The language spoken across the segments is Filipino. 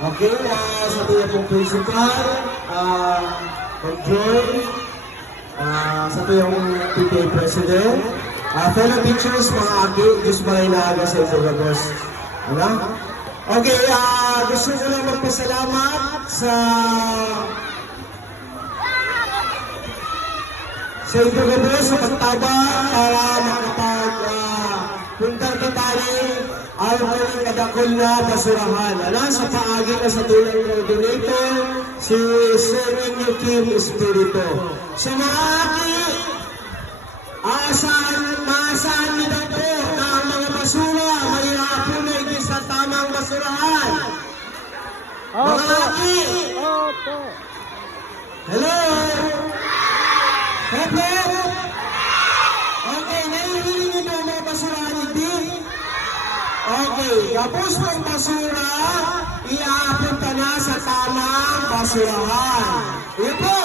Okay, sa tuya pong principal, Joy, sa tuyong PTA President, fellow teachers, mga aki, Diyos balay na aga sa ito, boss. Ano? Okay, gusto ko lang magpasalamat sa ito, boss, sa pagtabang para makapag-puntar ka tayo ang mga kadakol na basurahan. Sa paagi na sa tulay ng donator, si Sir Kim Espirito. Sa mga aki, maasahan nila po na ang mga basura mahirapon na ito sa tamang basurahan. Mga aki! Hello! Hello! Okay, naihiling nyo ba ang mga basurahan ito? Okay, kapos ng basura, iaapunta na sa tamang basurahan. Ito po!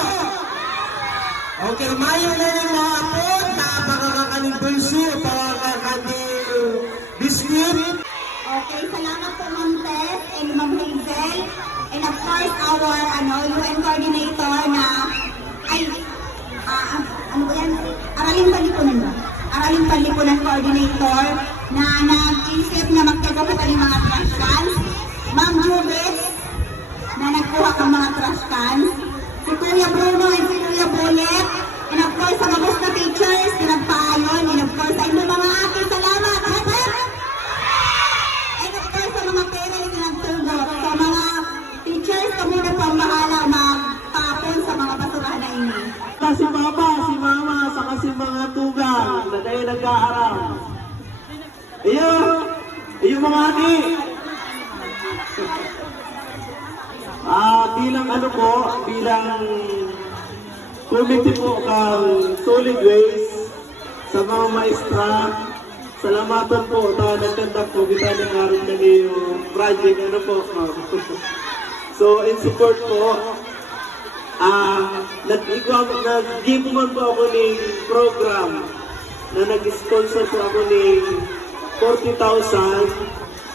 Okay, mayo na yung mga po, napakakaning bulsi, napakakaning biscuit. Okay, salamat po Ma'am Tess and Ma'am Hazel. And of course, our UN coordinator na, ano ba yan? Araling Panlipunan ba? Araling Panlipunan coordinator na nag-isip na magtago po ng mga trash cans. Ma'am Jubes, na nagkuha ng mga trash cans. Si Kuya Bruno and si Kuya Bullet. And of course, sa mga na teachers, pinagpaayon. And of course, sa inyong mga aking salamat. And of course, sa mga parents na nagtugot. Sa mga teachers, kami na po ang bahala magtapon sa mga basurahan na ini. Si Papa, si Mama, saka si mga tugang na kayo nag-aaral. Ayun mga ani. Bilang bilang committee po kang solid waste sa mga maestra, salamatan po ta nagkandak po kita ng araw na yung project So in support po, nag-give man po ako ng program na nag-sponsor po ako ng 40,000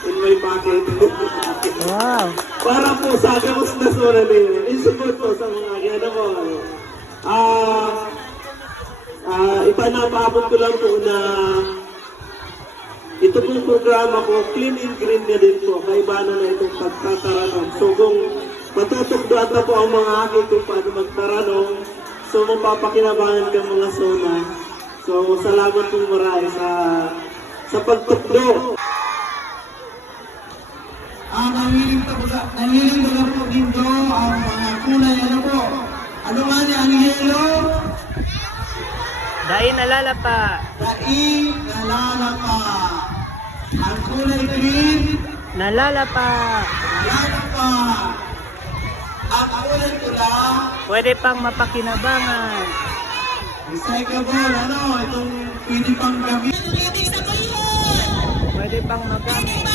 in my pocket. Wow! Para po sa agamos na sura niyo. In support po sa mga ipanapaabot ko lang po na ito pong programa ko, clean and green na din po. Kaibana na itong pagtataranong. So kung matutugdoan na po ang mga aking kung paano magtaranong, so mapapakinabangan ka mga zona. So salamat po marami sa pagtukdo. Nangiling na po dito ang mga kulay po. Ano nga niya ang yellow? Dain nalalapa. Daing nalalapa. Ang kulay green? Nalalapa. Nalalapa. Ang kulay pula? Pwede pang mapakinabangan. Recyclable, itong pwede pang gamit. Pwede pang magamit.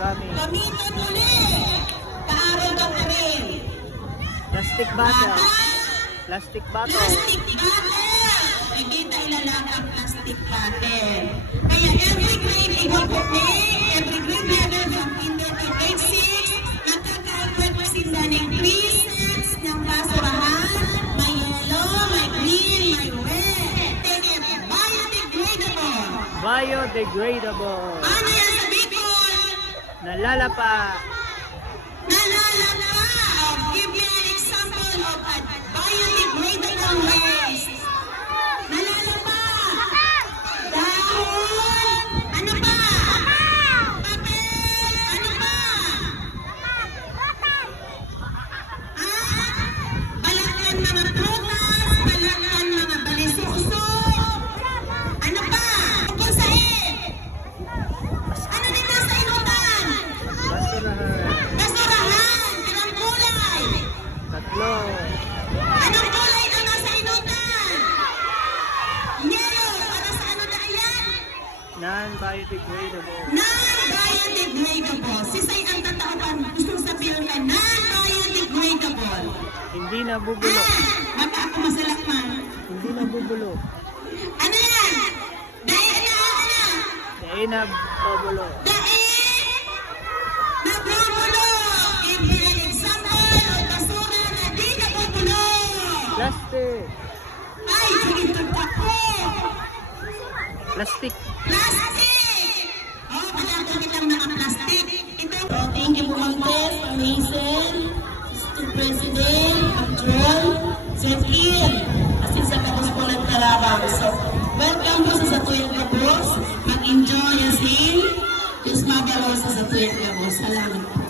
Gamitan ulit. Kaaral ka na rin. Plastic bottle. Plastic bottle. Plastic bottle. Nakikita lang ang plastic bottle. Kaya every grade, every grade level from kinder to grade 6, nakaka-representa ng 3 sets ng basurahan. May yellow, may green, may red. Take it biodegradable. Biodegradable. Ano yan sa Bicol? Nalalapa. Nalalapa. Give me an example of a biodegradable waste. Nalalapa. Dahon. Ano pa? Papel. Ano pa? Balatan mga prutas. Balatan mga balisuso. Ano pa? Kung saan? Ano dito sa inutan? Basurahan. Ilang kulay? Tatlo. Anong kulay ang nasa inutan? Yellow. Para sa ano na yan? Non-biodegradable. Non-biodegradable. Sisay ang tatawag. Gusto sabihin na non-biodegradable. Hindi nabubulo. Baka ako masalakman. Hindi nabubulo. Ano yan? Dahil na ano? Dahil nabubulo. Dahil nabubulo. Plastic. Plastic! Oh, kailangan kitang mga plastic. Ito. Oh, thank you po, Ma'am Tess, Ma'am Hazel, Mr. President, Ma'am Joel, Sir Kiel, asin sa kapos po ng Tarabang. So, welcome po sa Tuyang Kapos. Mag-enjoy asin. Diyos mabalos sa Tuyang Kapos. Salamat po.